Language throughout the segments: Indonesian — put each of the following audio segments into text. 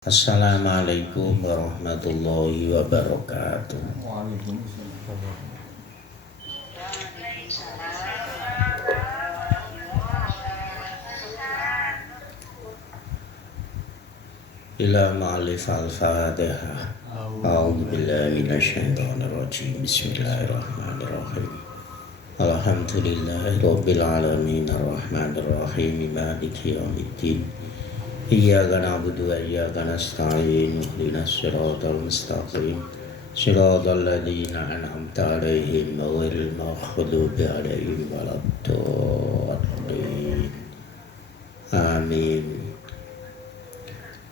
Assalamualaikum warahmatullahi wabarakatuh. Ila ma'alif al-fatihah. A'udhu billahi minasyaitonir rajim. Bismillahirrahmanirrahim. Alhamdulillahi rabbil alamin arrahmanir rahim maliki yaumiddin. Iyyaka na'budu wa iyyaka nasta'in ihdinas siratal mustaqim siratal ladzina an'amta 'alaihim ghairil maghdubi 'alaihim waladdallin. Amin.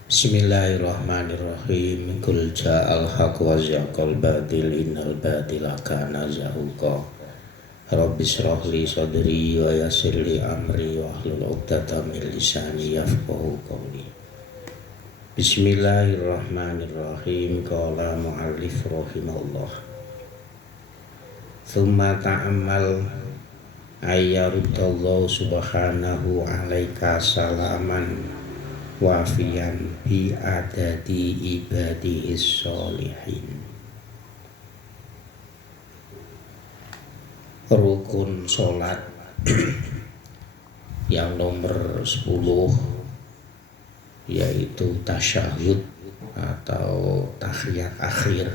Bismillahirrahmanirrahim. Qul ja'al haqq wa zahaqal batil innal batila kana zahuqa. Rabbi shrah li sadri wa yassir li amri wahlul 'uqdatam min lisani yafqahu qawli. Bismillahirrahmanirrahim. Qala mu'allif rahimahullah. Tsumma ta'ammal ayyarudallahu subhanahu 'alaika salaman wafiyan bi adadi ibadihis sholihin. Rukun sholat yang nomor 10 yaitu tasyahud atau tahiyat akhir.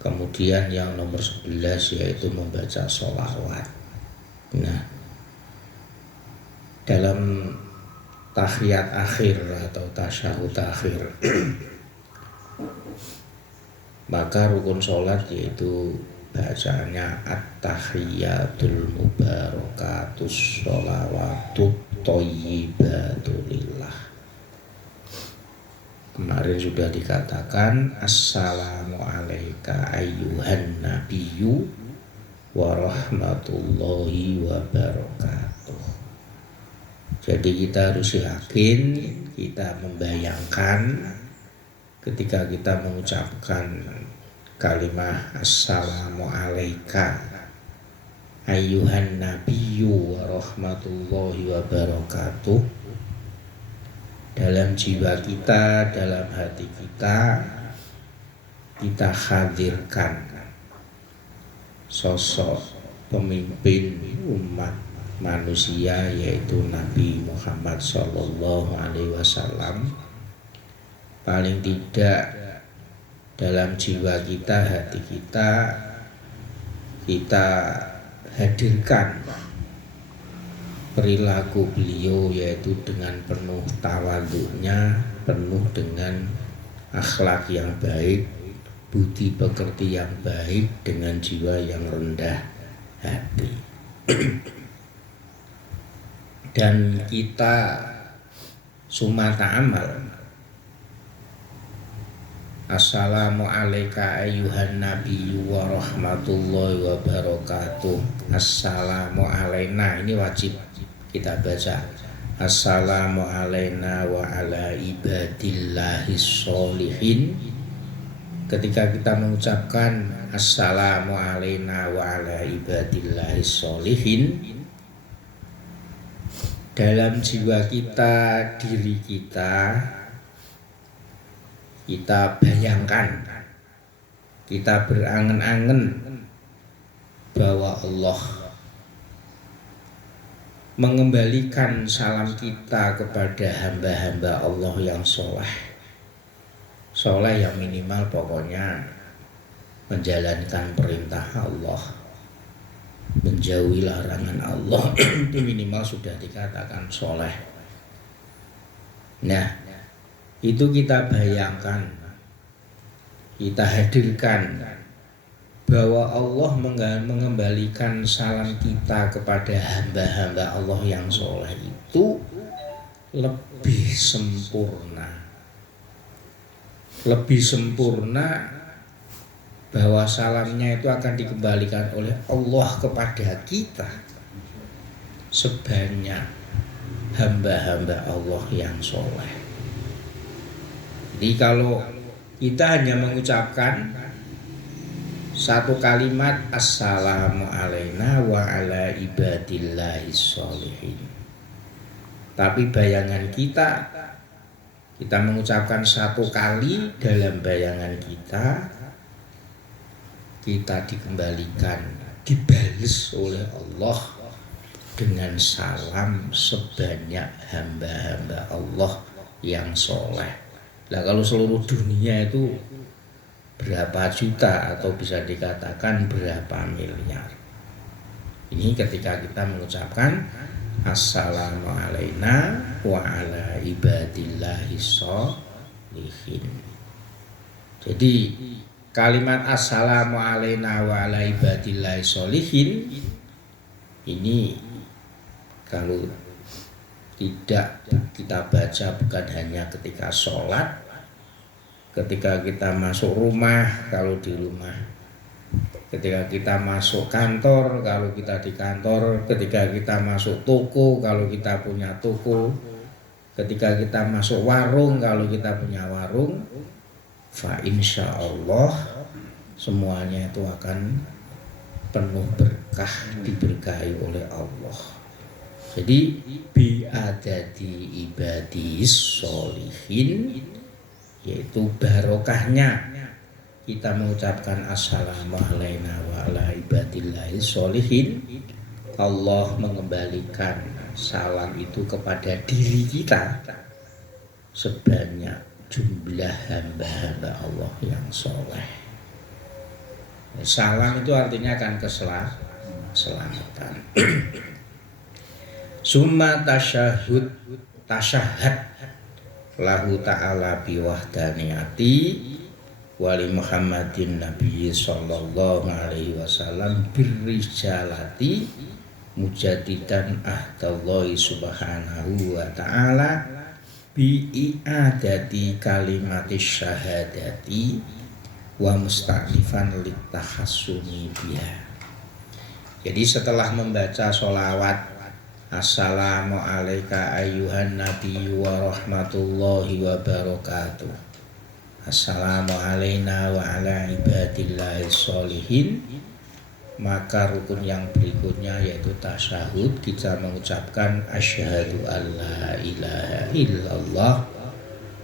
Kemudian yang nomor 11 yaitu membaca sholawat. Nah, dalam tahiyat akhir atau tasyahud akhir maka rukun sholat yaitu bacaannya at-tahiyatul mubarakatus sholawatut thayyibatulillah. Kemarin sudah dikatakan assalamu alayka ayyuhan nabiyyu wa rahmatullahi wa barakatuh. Jadi kita harus yakin, kita membayangkan ketika kita mengucapkan kalimah assalamu alayka ayyuhan nabiyyu wa rahmatullahi wa barakatuh, dalam jiwa kita, dalam hati kita, kita hadirkan sosok pemimpin umat manusia yaitu Nabi Muhammad sallallahu alaihi wasallam. Paling tidak dalam jiwa kita, hati kita, kita hadirkan perilaku beliau yaitu dengan penuh tawadhunya, penuh dengan akhlak yang baik, budi pekerti yang baik, dengan jiwa yang rendah hati. Dan kita sumata amal assalamu alayka ayyuhan nabiyyu wa rahmatullahi wa barakatuh. Assalamu alayna, ini wajib kita baca. Assalamu alayna wa ala ibadillahis sholihin. Ketika kita mengucapkan assalamu alayna wa ala ibadillahis sholihin, dalam jiwa kita, diri kita bayangkan, kita berangan-angan bahwa Allah mengembalikan salam kita kepada hamba-hamba Allah yang soleh. Soleh yang minimal pokoknya menjalankan perintah Allah, menjauhi larangan Allah. Itu minimal sudah dikatakan soleh. Nah, itu kita bayangkan, kita hadirkan bahwa Allah mengembalikan salam kita kepada hamba-hamba Allah yang soleh itu lebih sempurna. Lebih sempurna bahwa salamnya itu akan dikembalikan oleh Allah kepada kita sebanyak hamba-hamba Allah yang soleh. Jadi kalau kita hanya mengucapkan satu kalimat assalamu alayna wa ala ibadillahis sholihin, tapi bayangan kita Kita mengucapkan satu kali dalam bayangan kita dikembalikan, dibales oleh Allah dengan salam sebanyak hamba-hamba Allah yang soleh. Nah kalau seluruh dunia itu berapa juta atau bisa dikatakan berapa miliar. Ini ketika kita mengucapkan assalamu alaina wa ala ibadillahi sholihin. Jadi kalimat assalamu alaina wa ala ibadillahi sholihin ini kalau tidak kita baca bukan hanya ketika sholat, ketika kita masuk rumah kalau di rumah, ketika kita masuk kantor kalau kita di kantor, ketika kita masuk toko kalau kita punya toko, ketika kita masuk warung kalau kita punya warung, fa insya Allah semuanya itu akan penuh berkah, diberkahi oleh Allah. Jadi biadati ibadis sholihin, yaitu barokahnya kita mengucapkan assalamu alaina wa ala ibadillahi sholihin, Allah mengembalikan salam itu kepada diri kita sebanyak jumlah hamba-hamba Allah yang soleh. Salam itu artinya kan keselamatan. Summa tasyahud lahu ta'ala biwahdaniyati wali Muhammadin Nabi sallallahu alaihi wasallam birrijalati mujadidan ahdallahi subhanahu wa ta'ala bi'i'adati kalimatis syahadati wa musta'nifan littahassuni biha. Jadi setelah membaca sholawat assalamu alaika ayyuhan nabiyyu wa rahmatullahi wa barakatuh, assalamu alaina wa ala ibadillahi sholihin, maka rukun yang berikutnya yaitu tasyahud, kita mengucapkan asyhadu alla ilaha illallah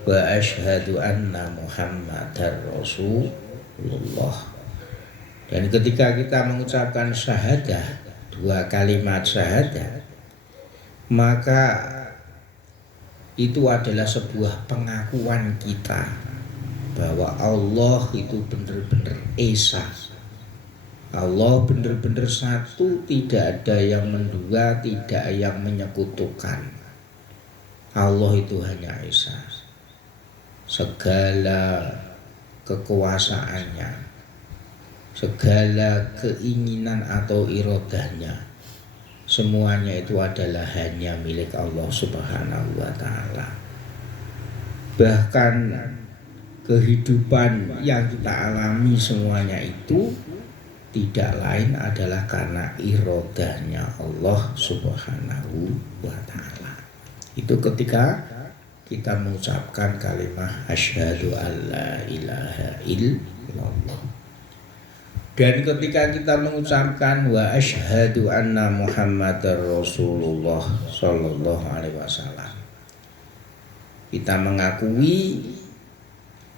wa asyhadu anna muhammadar rasulullah. Dan ketika kita mengucapkan syahadah, dua kalimat syahadah, maka itu adalah sebuah pengakuan kita bahwa Allah itu benar-benar esa, Allah benar-benar satu, tidak ada yang mendua, tidak yang menyekutukan. Allah itu hanya esa, segala kekuasaannya, segala keinginan atau irodahnya, semuanya itu adalah hanya milik Allah subhanahu wa ta'ala. Bahkan kehidupan yang kita alami semuanya itu tidak lain adalah karena irodahnya Allah subhanahu wa ta'ala. Itu ketika kita mengucapkan kalimat asyhadu alla ilaha illallah. Dan ketika kita mengucapkan wa asyhadu anna muhammadar rasulullah sallallahu alaihi wasallam, kita mengakui,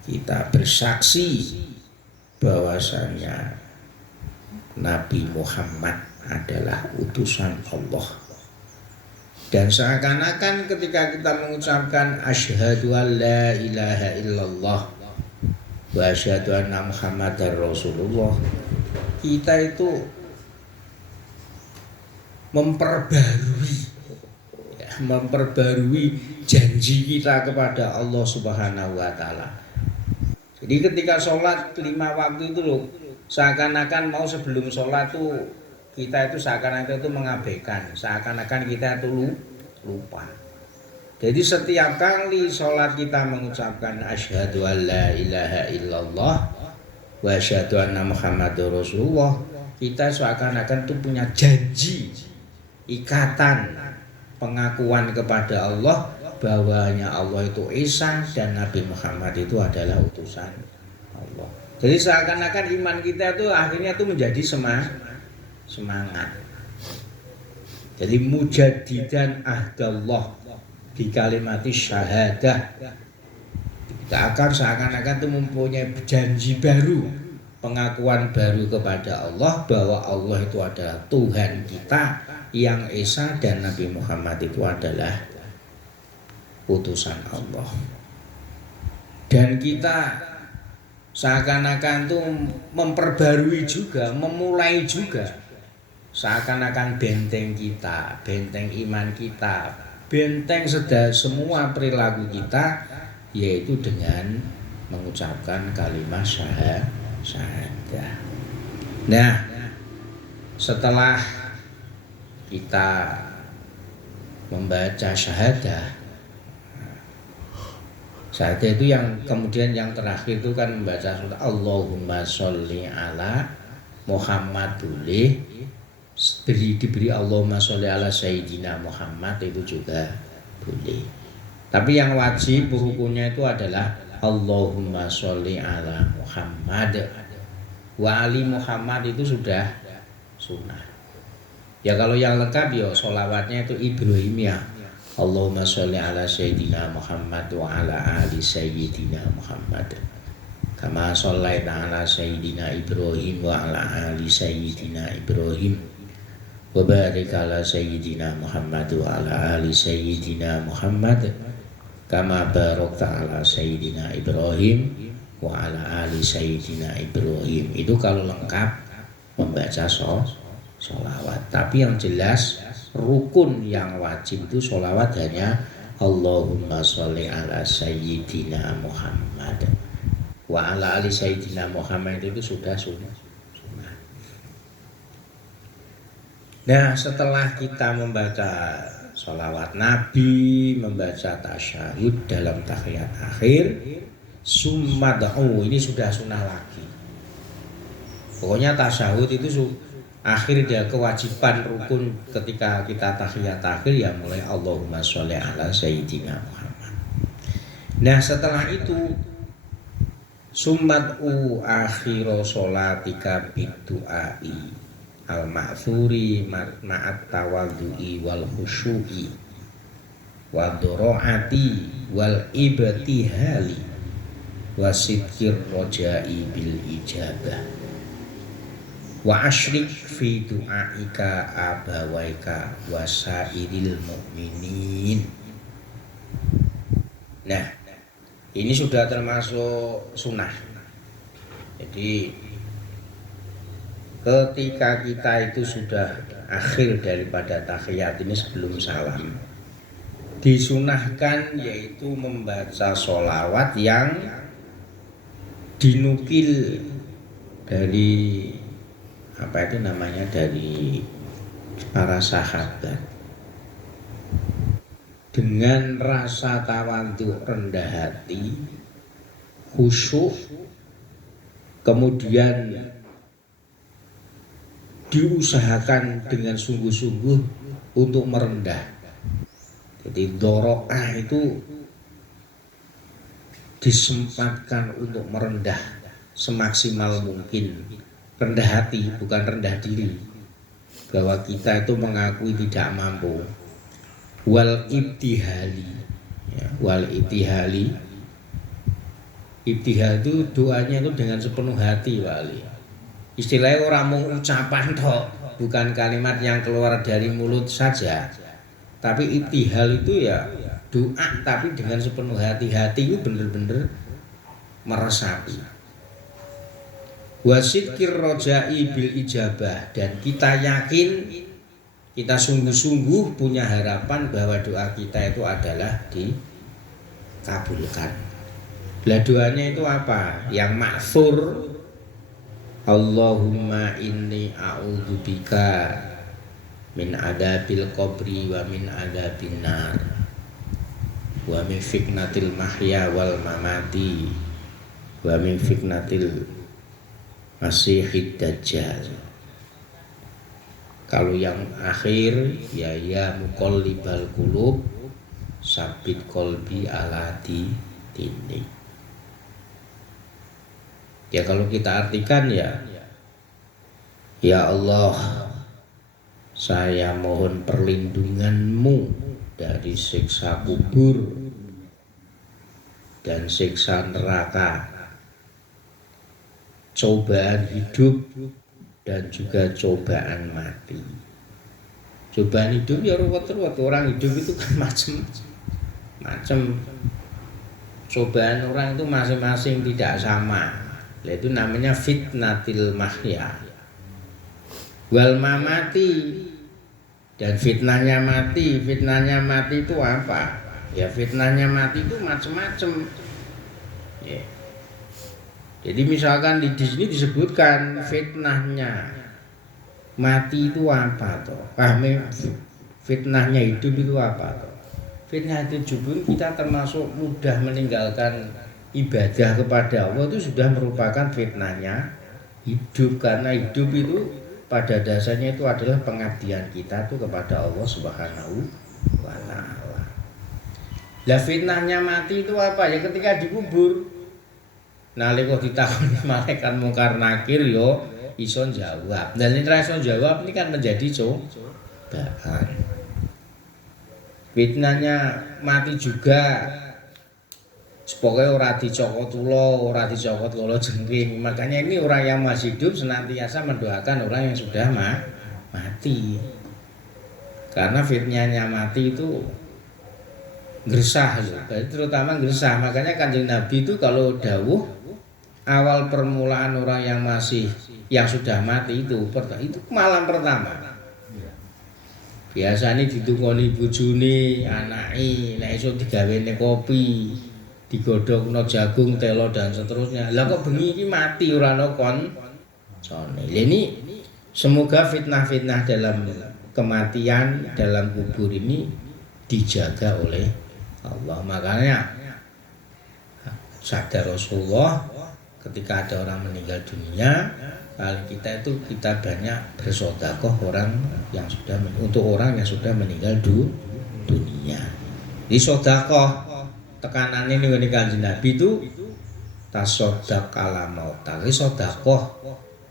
kita bersaksi bahwasanya Nabi Muhammad adalah utusan Allah. Dan seakan-akan ketika kita mengucapkan asyhadu alla ilaha illallah wa asyhadu anna muhammadar rasulullah, kita itu memperbarui janji kita kepada Allah subhanahu wa ta'ala. Jadi ketika sholat 5 waktu itu loh, seakan-akan mau sebelum sholat tuh kita itu seakan-akan itu mengabaikan, seakan-akan kita itu lupa. Jadi setiap kali sholat kita mengucapkan asyhadu alla ilaha illallah wa asyhadu anna muhammadur rasulullah, kita seakan-akan itu punya janji, ikatan, pengakuan kepada Allah bahwanya Allah itu esa dan Nabi Muhammad itu adalah utusan Allah. Jadi seakan-akan iman kita itu akhirnya itu menjadi semangat. Jadi mujadidan ahdallah di kalimat syahadah Seakan-akan itu mempunyai janji baru, pengakuan baru kepada Allah bahwa Allah itu adalah Tuhan kita yang esa dan Nabi Muhammad itu adalah utusan Allah. Dan kita seakan-akan itu memperbarui juga, memulai juga, seakan-akan benteng kita, benteng iman kita, benteng semua perilaku kita, yaitu dengan mengucapkan kalimat syahadah. Nah, setelah kita membaca syahadah itu yang kemudian yang terakhir itu kan membaca surat Allahumma sholli ala Muhammad, boleh diberi Allahumma sholli ala Sayyidina Muhammad, itu juga boleh. Tapi yang wajib rukunnya itu adalah Allahumma sholli ala Muhammad wa ali Muhammad, itu sudah sunnah. Ya kalau yang lengkap ya sholawatnya itu Ibrahimiyah, Allahumma sholli ala Sayyidina Muhammad wa ala ali Sayyidina Muhammad kama shollaita ala Sayyidina Ibrahim wa ala ali Sayyidina Ibrahim wa barik ala Sayyidina Muhammad wa ala ali Sayyidina Muhammad kama barakta ala Sayyidina Ibrahim wa ala ali Sayyidina Ibrahim. Itu kalau lengkap membaca sholawat. Tapi yang jelas rukun yang wajib itu sholawat hanya Allahumma sholli ala Sayyidina Muhammad wa ala ali Sayyidina Muhammad, itu sudah sunnah. Nah, setelah kita membaca sholawat Nabi, membaca tasyahud dalam tahiyat akhir, summad'u, ini sudah sunnah lagi. Pokoknya tasyahud itu akhir dia kewajiban rukun ketika kita tahiyat akhir ya mulai Allahumma sholli ala Sayyidina Muhammad. Nah, setelah itu summad'u akhiro sholatika bidu'ai al-ma'thuri ma'at tawaddu'i wal khusyu'i wa dhura'ati wal ibtihali wa sidqir roja'i bil ijabah wa asyrik fi du'aika abawaika wa sairil mu'minin. Nah, ini sudah termasuk sunnah. Jadi ketika kita itu sudah akhir daripada tahiyat ini sebelum salam, disunahkan yaitu membaca sholawat yang dinukil dari dari para sahabat dengan rasa tawadhu, rendah hati, khusyuk, kemudian diusahakan dengan sungguh-sungguh untuk merendah. Jadi doro'ah itu disempatkan untuk merendah semaksimal mungkin. Rendah hati, bukan rendah diri, bahwa kita itu mengakui tidak mampu. Wal ibtihali, ya, wal ibtihali, ibtihal itu doanya itu dengan sepenuh hati, Pak Ali. Istilahnya orang mau ucapan toh, bukan kalimat yang keluar dari mulut saja. Tapi ibtihal itu ya doa tapi dengan sepenuh hati. Hati itu benar-benar meresapi. Wasidkir roja'i bil ijabah, dan kita yakin, kita sungguh-sungguh punya harapan bahwa doa kita itu adalah dikabulkan. Lah doanya itu apa? Yang ma'thur, Allahumma inni a'udzubika min adabil qabri wa min adabin nar wa min fitnatil mahya wal mamati wa min fitnatil Masihid Dajjal. Kalau yang akhir ya muqallibal qulub sabit qalbi ala dinik. Ya kalau kita artikan ya Allah, saya mohon perlindunganmu dari siksa kubur, dan siksa neraka, cobaan hidup dan juga cobaan mati. Cobaan hidup ya ruwet-ruwet, orang hidup itu kan macam-macam. Cobaan orang itu masing-masing tidak sama. Itu namanya fitnatil mahya wal mamati. Dan fitnahnya mati itu apa? Ya fitnahnya mati itu macam-macam. Ya. Jadi misalkan di sini disebutkan fitnahnya mati itu apa toh? Fitnahnya hidup itu apa toh? Fitnah hidup pun kita termasuk mudah meninggalkan ibadah kepada Allah itu sudah merupakan fitnahnya hidup, karena hidup itu pada dasarnya itu adalah pengabdian kita tuh kepada Allah Subhanahu wa ta'ala. Lah fitnahnya mati itu apa? Ya ketika dikubur. Nalika ditakoni malaikat mungkar nakir yo iso jawab. Dan ini iso jawab ini kan menjadi cobaan. Fitnahnya mati juga. Pokoknya ora dicokot ulo, ora dicokot kala jengking. Makanya ini orang yang masih hidup senantiasa mendoakan orang yang sudah mati. Karena fitnahnya mati itu gersah, terutama gersah. Makanya Kanjeng Nabi itu kalau dawuh awal permulaan orang yang sudah mati itu malam pertama. Biasanya ditungoni bojone, anake, nek iso digawene kopi, digodhogno jagung, telo dan seterusnya. Lah kok bengi iki mati ora ana koncone. Ini semoga fitnah-fitnah dalam kematian, dalam kubur ini dijaga oleh Allah. Makanya sadar Rasulullah ketika ada orang meninggal dunia, kita banyak bersedekah untuk orang yang sudah meninggal dunia. Di sedekah tekanannya ning Kanjeng Nabi itu tasoddaq ala maut. Sedekah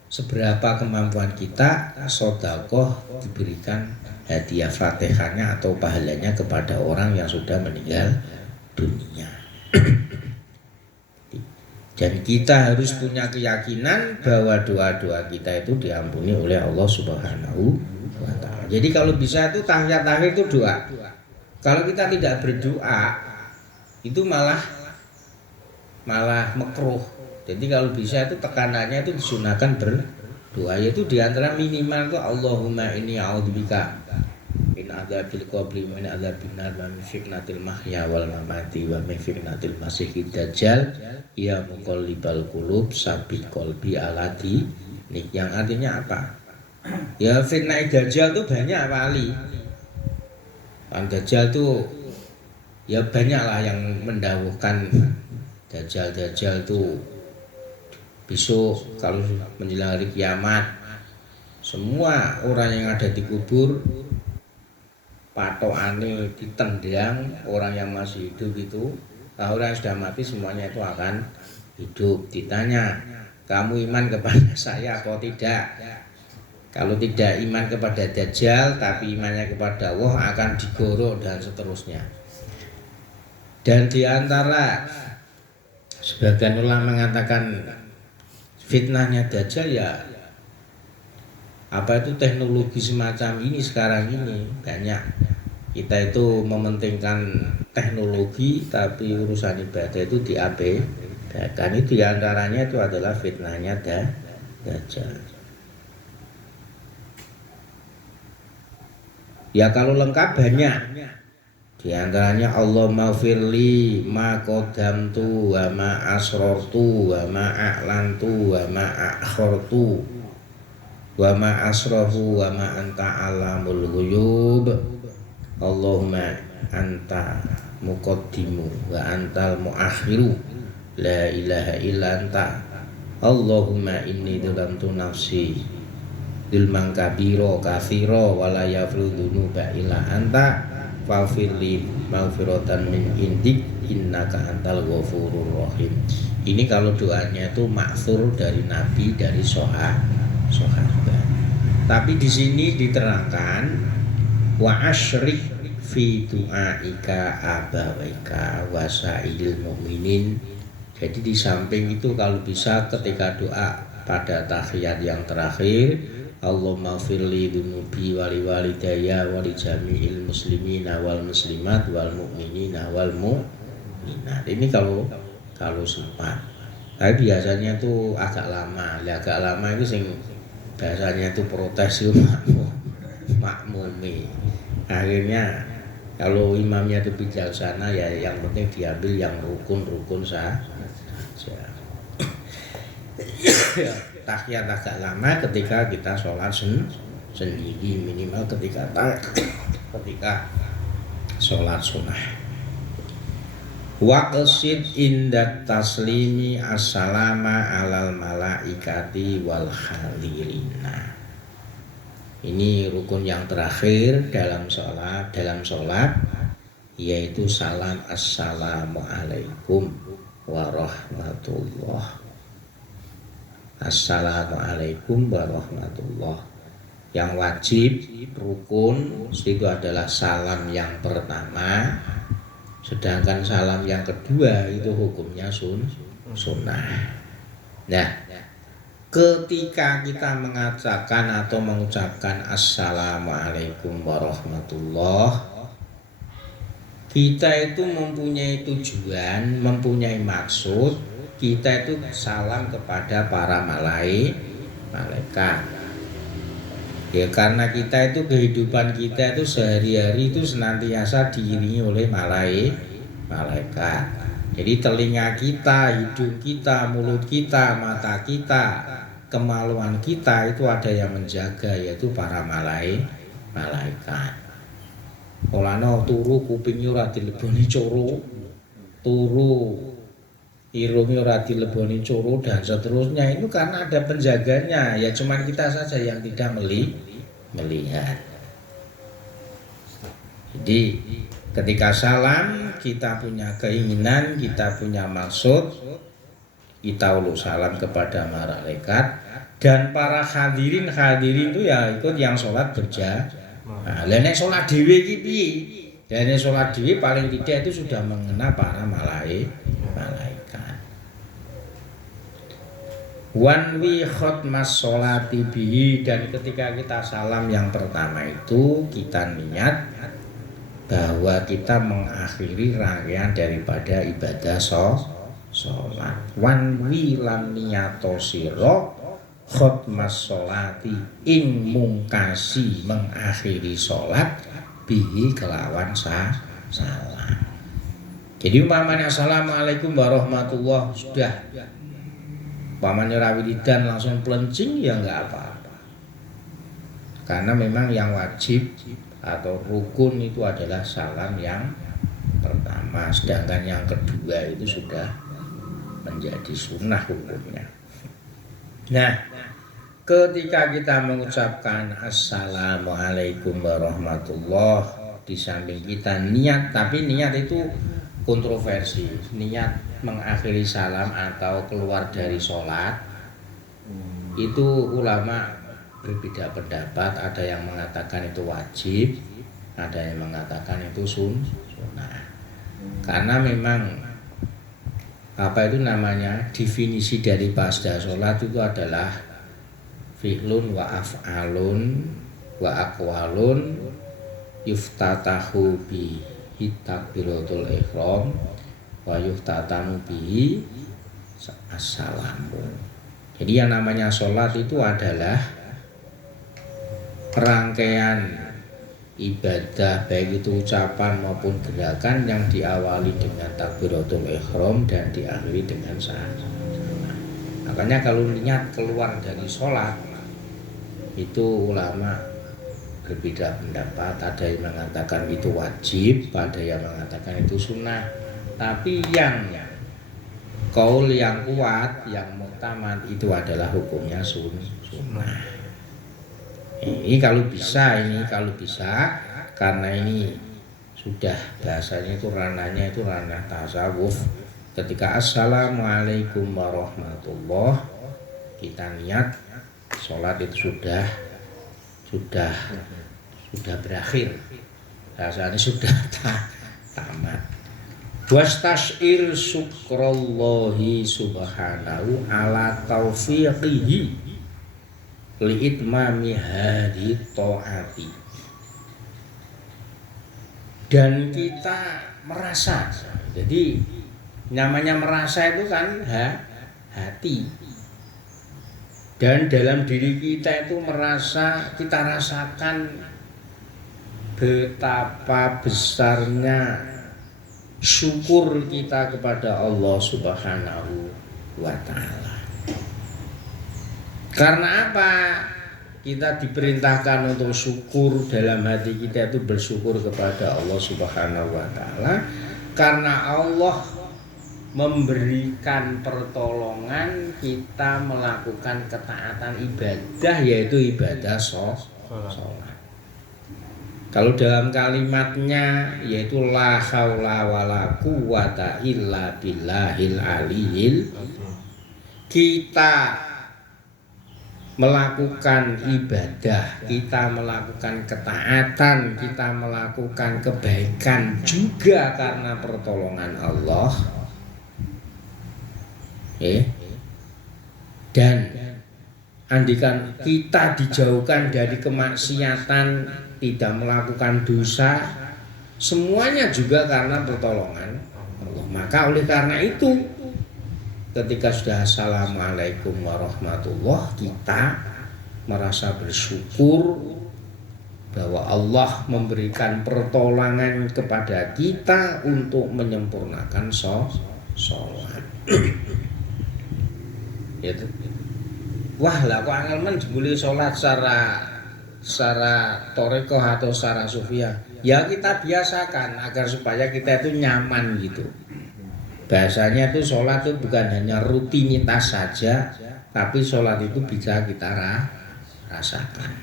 seberapa kemampuan kita, sedekah diberikan hadiah Fatihahnya atau pahalanya kepada orang yang sudah meninggal dunia. Dan kita harus punya keyakinan bahwa doa-doa kita itu diampuni oleh Allah Subhanahu wa ta'ala. Jadi kalau bisa itu tahiyat akhir itu doa. Kalau kita tidak berdoa itu malah makruh. Jadi kalau bisa itu tekanannya itu disunahkan berdoa, yaitu diantara minimal itu Allahumma inni a'udzubika min adzabil qabri wa min adzabil nar wa min fitnatil mahya wal mamati wa min fitnatil masiihid dajjal ya muqallibal qulub sabbit qalbi ala dinik. Yang artinya apa? Ya fitnah dajjal itu banyak kali. Dajjal itu ya banyaklah yang mendawuhkan dajjal itu besok kalau menjelang hari kiamat semua orang yang ada di kubur patokane ditendang, orang yang masih hidup itu, orang yang sudah mati semuanya itu akan hidup. Ditanya, kamu iman kepada saya atau tidak? Kalau tidak iman kepada Dajjal tapi imannya kepada Allah akan digorok dan seterusnya. Dan diantara sebagian ulama mengatakan fitnahnya Dajjal ya apa itu teknologi semacam ini sekarang ini banyak. Kita itu mementingkan teknologi tapi urusan ibadah itu diabaikan. Itu diantaranya itu adalah fitnahnya Dajjal. Ya kalau lengkap banyak. Di antaranya Allah maghfirli ma qaddamtu wa ma asrartu wa ma a'lantu wa ma akhartu wa ma asrafu wa ma anta alamul ghuyub. Allahumma anta muqaddimu wa antal muakhiru la ilaha illa anta. Allahumma inni dhalamtu nafsi dzulman kabira katsira wa la yaghfiru dzunuba illa anta faghfirli maghfiratan min indik innaka antal ghafurur rahim. Ini kalau doanya itu maksur dari Nabi, dari sahabat. Tapi di sini diterangkan wa asyrik fi du'aika abawaika wasaidil mu'minin. Jadi di samping itu kalau bisa ketika doa pada tahiyat yang terakhir, Allahumma firli dunubi wali walidayya wali jami'il muslimina wal muslimat wal mu'minina wal mu'minat. Ini kalau sempat. Tapi biasanya tuh agak lama. Agak lama itu sing biasanya tuh protes itu makmumi. Akhirnya kalau imamnya itu bijaksana ya yang penting diambil yang rukun-rukun saja. Tahiyat agak lama ketika kita sholat sendiri, minimal ketika sholat sunnah. Waqsid indat taslimi assalama alal malaikati wal halirina. Ini rukun yang terakhir dalam sholat yaitu salam assalamualaikum warahmatullah. Assalamualaikum warahmatullah. Yang wajib rukun itu adalah salam yang pertama, sedangkan salam yang kedua itu hukumnya sunnah. Nah, ketika kita mengatakan atau mengucapkan assalamualaikum warahmatullah, kita itu mempunyai tujuan, mempunyai maksud, kita itu salam kepada para malaikat. Ya karena kita itu kehidupan kita itu sehari-hari itu senantiasa diiringi oleh malaikat. Jadi telinga kita, hidung kita, mulut kita, mata kita, kemaluan kita itu ada yang menjaga, yaitu para malaikat. Olano turu kupingnya ora dileboni coro, turu irungnya ora dileboni coro dan seterusnya, itu karena ada penjaganya. Ya cuman kita saja yang tidak melihat. Jadi ketika salam kita punya keinginan, kita punya maksud, kita uluk salam kepada malaikat dan para hadirin itu ya ikut yang sholat berjamaah. Nah, nek sholat dhewe iki piye? Dan sholat dhewe paling tidak itu sudah mengena para malaikat. Wanwi khotmas sholati bihi, dan ketika kita salam yang pertama itu kita niat bahwa kita mengakhiri rangkaian daripada ibadah sholat. Wanwi lam niyato siro khotmas sholati ing mungkasi mengakhiri sholat bihi kelawan salam. Jadi umpamanya assalamualaikum warahmatullah sudah, umpamanya rawiridan langsung pelencing ya enggak apa-apa, karena memang yang wajib atau rukun itu adalah salam yang pertama, sedangkan yang kedua itu sudah menjadi sunnah hukumnya. Nah, ketika kita mengucapkan assalamualaikum warahmatullah, di samping kita niat, tapi niat itu kontroversi. Niat mengakhiri salam atau keluar dari sholat itu ulama berbeda pendapat. Ada yang mengatakan itu wajib, ada yang mengatakan itu sunnah. Karena memang apa itu namanya, definisi dari pasda sholat itu adalah fi'lun wa af'alun wa aqwalun yuftatahu bihi takbiratul ihram wa yuftatamu bihi assalamu. Jadi yang namanya sholat itu adalah rangkaian ibadah, baik itu ucapan maupun gerakan yang diawali dengan takbiratul ihram dan diakhiri dengan salam. Makanya kalau niat keluar dari sholat itu ulama berbeda pendapat. Ada yang mengatakan itu wajib, ada yang mengatakan itu sunnah. Tapi yang kaul yang kuat, yang muktamad itu adalah hukumnya sunnah. Ini kalau bisa, karena ini sudah bahasanya itu ranahnya itu ranah tasawuf. Ketika assalamualaikum warahmatullah kita niat sholat itu sudah berakhir. Rasanya sudah tamat. Wastashir syukrallahi subhanahu ala taufiqihi li'itmami hadhi ta'ati. Dan kita merasa, jadi namanya merasa itu kan hati. Dan dalam diri kita itu merasa, kita rasakan betapa besarnya syukur kita kepada Allah Subhanahu wa Ta'ala. Karena apa? Kita diperintahkan untuk syukur, dalam hati kita itu bersyukur kepada Allah Subhanahu wa Ta'ala, karena Allah memberikan pertolongan kita melakukan ketaatan ibadah, yaitu ibadah sholat. Kalau dalam kalimatnya yaitu la haula wala quwata illa billahil aliyil, kita melakukan ibadah, kita melakukan ketaatan, kita melakukan kebaikan juga karena pertolongan Allah. Dan andikan kita dijauhkan dari kemaksiatan, tidak melakukan dosa, semuanya juga karena pertolongan Allah. Maka oleh karena itu, ketika sudah assalamualaikum warahmatullah, kita merasa bersyukur bahwa Allah memberikan pertolongan kepada kita untuk menyempurnakan sholat. Gitu. Wah lah kok angel men jebule sholat secara torikoh atau secara sufia. Ya kita biasakan agar supaya kita itu nyaman gitu. Bahasanya itu sholat itu bukan hanya rutinitas saja, tapi sholat itu bisa kita rasakan.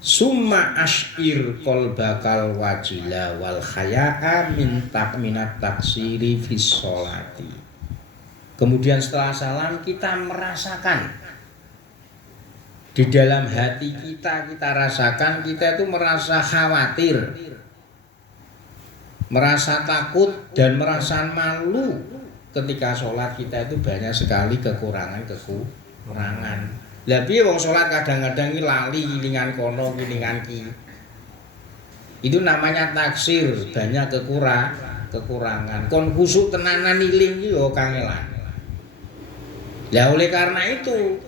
Summa ashir qalbakal wajila wal khaya'a minat taksiri fis sholati. Kemudian setelah salam kita merasakan di dalam hati kita rasakan kita itu merasa khawatir, merasa takut dan merasa malu ketika sholat kita itu banyak sekali kekurangan. Lah piye wong sholat kadang-kadang iki lali gilingan kono gilingan ki. Itu namanya taksir, banyak kekurangan. Kon khusuk tenanan iling iki yo kangelan. Lah oleh karena itu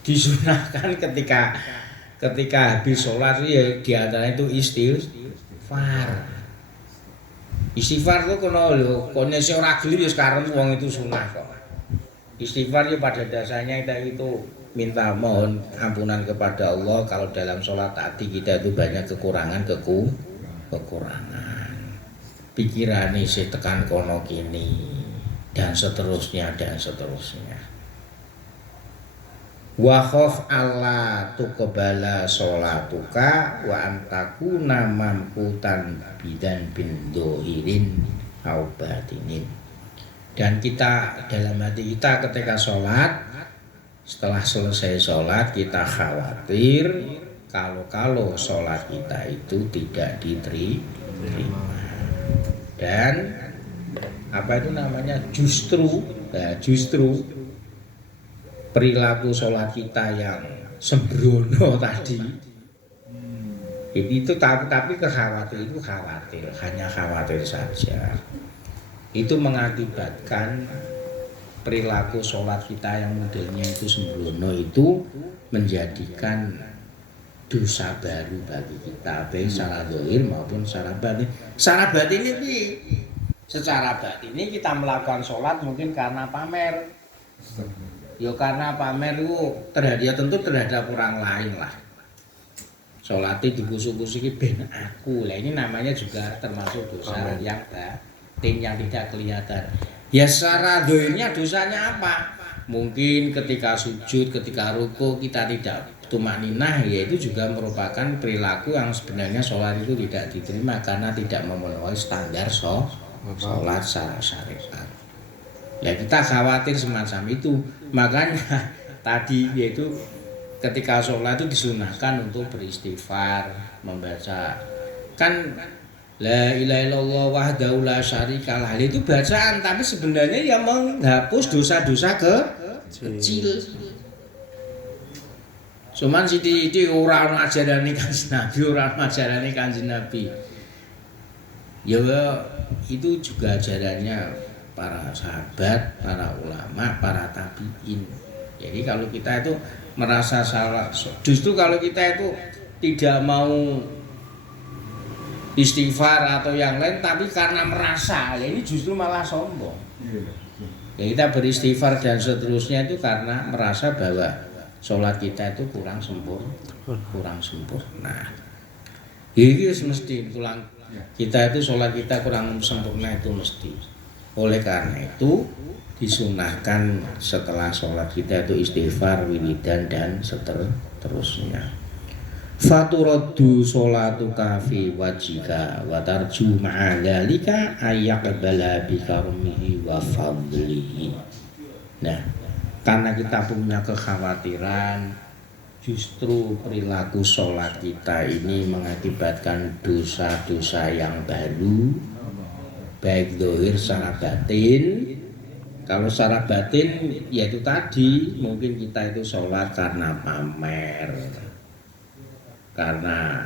disunahkan ketika habis sholat ya di antara itu istighfar. Istighfar itu kono lho, kono sing ora geli ya sekarang wong itu sunah kok. Istighfar ya pada dasarnya kita itu minta mohon ampunan kepada Allah kalau dalam sholat tadi kita itu banyak kekurangan. Pikiran ini si tekan kono kini dan seterusnya. Wa khaf alla tuqbala sholatuka wa antakuna mamkutan bidan bin dohirin au batinin. Dan kita dalam hati kita ketika sholat, setelah selesai sholat kita khawatir kalau sholat kita itu tidak diterima. Dan apa itu namanya justru perilaku sholat kita yang sembrono tadi itu tapi khawatir hanya khawatir saja, itu mengakibatkan perilaku sholat kita yang modelnya itu sembrono itu menjadikan dosa baru bagi kita, baik secara zahir maupun secara batin. Secara batin ini kita melakukan sholat mungkin karena pamer. Ya karena pamer itu tentu terhadap orang lain lah. Sholatnya digusuk-gusuki ben aku. Lah ini namanya juga termasuk dosa yang batin yang tidak kelihatan. Ya secara zahirnya dosanya apa? Mungkin ketika sujud, ketika ruku kita tidak tumakninah, ya itu juga merupakan perilaku yang sebenarnya sholat itu tidak diterima karena tidak memenuhi standar sholat secara syariat. Ya kita khawatir semacam itu, makanya tadi yaitu ketika sholat itu disunahkan untuk beristighfar, membaca kan la ilaha illallah wahdahu la syarikalah. Itu bacaan tapi sebenarnya yang menghapus dosa-dosa kecil. Cuman sithik-sithik ora ana ajarane Kanjeng Nabi, ora ana ajarane Kanjeng Nabi. Ya itu juga ajarannya para sahabat, para ulama, para tabi'in. Jadi kalau kita itu merasa salah, justru kalau kita itu tidak mau istighfar atau yang lain tapi karena merasa, ya ini justru malah sombong. Ya kita beristighfar dan seterusnya itu karena merasa bahwa sholat kita itu kurang sempurna. Ini mesti tulang kita itu sholat kita kurang sempurna itu mesti. Oleh karena itu disunahkan setelah sholat kita itu istighfar, wiridan dan seterusnya. Faturaddu sholatu kafi wajika wa tarju ma'adhalika ayyaqbala bikarmihi wa fadlihi. Nah, karena kita punya kekhawatiran justru perilaku sholat kita ini mengakibatkan dosa-dosa yang baru, baik zahir secara batin. Kalau secara batin yaitu tadi mungkin kita itu sholat karena pamer, karena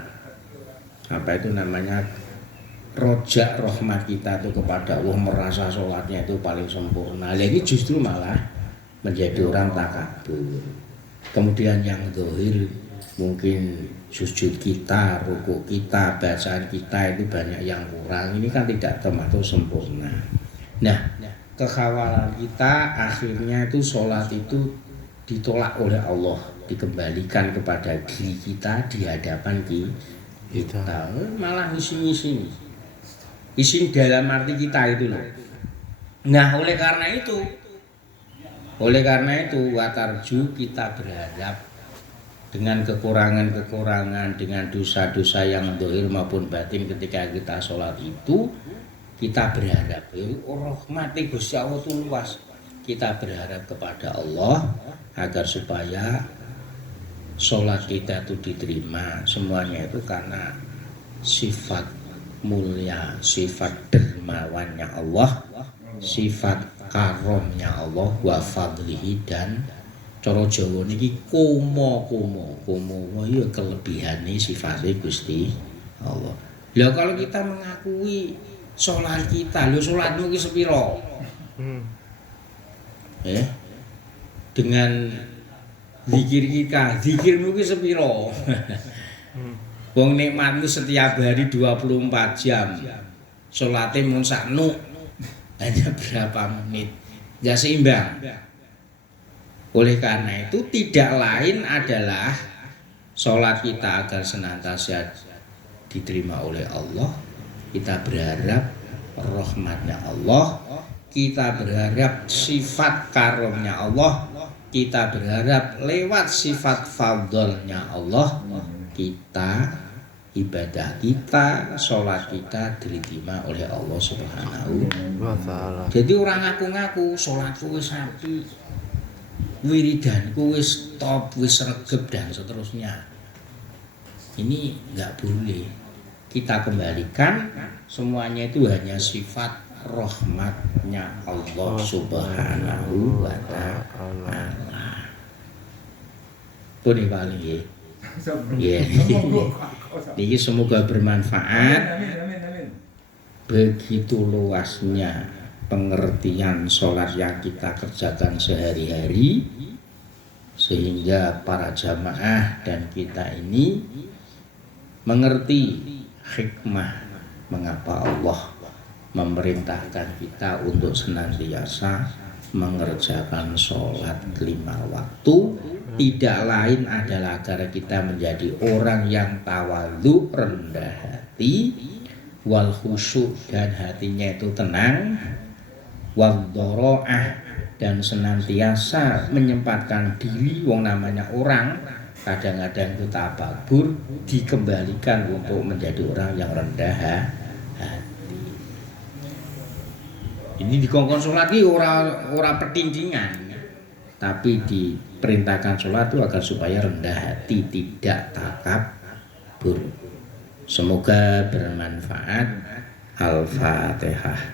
apa itu namanya rojak rahmat kita itu kepada Allah, merasa sholatnya itu paling sempurna. Ini justru malah menjadi orang takabur. Kemudian yang zahir mungkin sujud kita, rukuk kita, bacaan kita itu banyak yang kurang. Ini kan tidak termasuk sempurna. Nah, kekhawatiran kita akhirnya itu sholat itu ditolak oleh Allah, dikembalikan kepada diri kita di hadapan kita. Malah ngisi-ngisi. Isi dalam arti kita itu loh. Nah, oleh karena itu watarju kita berharap dengan kekurangan-kekurangan, dengan dosa-dosa yang zahir maupun batin ketika kita sholat itu, kita berharap rahmati Gusti Allah itu luas. Kita berharap kepada Allah agar supaya sholat kita itu diterima. Semuanya itu karena sifat mulia, sifat dermawannya Allah, sifat karomnya Allah, wa fadlihi, dan cara Jawa niki komo ya kelebihane sifatnya Gusti Allah. Lah kalau kita mengakui sholat kita, lho sholatmu ki sepiro? Dengan zikir kita, zikirmu ki sepiro? Wong nikmatmu setiap hari 24 jam. Salate mun sakno hanya berapa menit. Ya seimbang. Oleh karena itu tidak lain adalah salat kita agar senantiasa diterima oleh Allah. Kita berharap rahmatnya Allah, kita berharap sifat karomnya Allah, kita berharap lewat sifat fadlnya Allah, kita ibadah kita, sholat kita diterima oleh Allah Subhanahu wa Ta'ala. Jadi orang ngaku-ngaku sholatku wis apik, wiridanku wis top, wis regep dan seterusnya. Ini enggak boleh. Kita kembalikan semuanya itu hanya sifat rahmatnya Allah Subhanahu wa Ta'ala. Pun paling ya. Ini semoga bermanfaat. Begitu luasnya pengertian sholat yang kita kerjakan sehari-hari, sehingga para jamaah dan kita ini mengerti hikmah mengapa Allah memerintahkan kita untuk senantiasa mengerjakan sholat 5 waktu. Tidak lain adalah agar kita menjadi orang yang tawadhu, rendah hati, wal khusyuk, dan hatinya itu tenang, wal dhoro'ah, dan senantiasa menyempatkan diri. Wong namanya orang kadang-kadang itu tababur, dikembalikan untuk menjadi orang yang rendah hati. Ini dikongkon sholat ini ora petindingan, tapi perintahkan sholat itu agar supaya rendah hati, tidak takabur. Semoga bermanfaat. Al-Fatihah.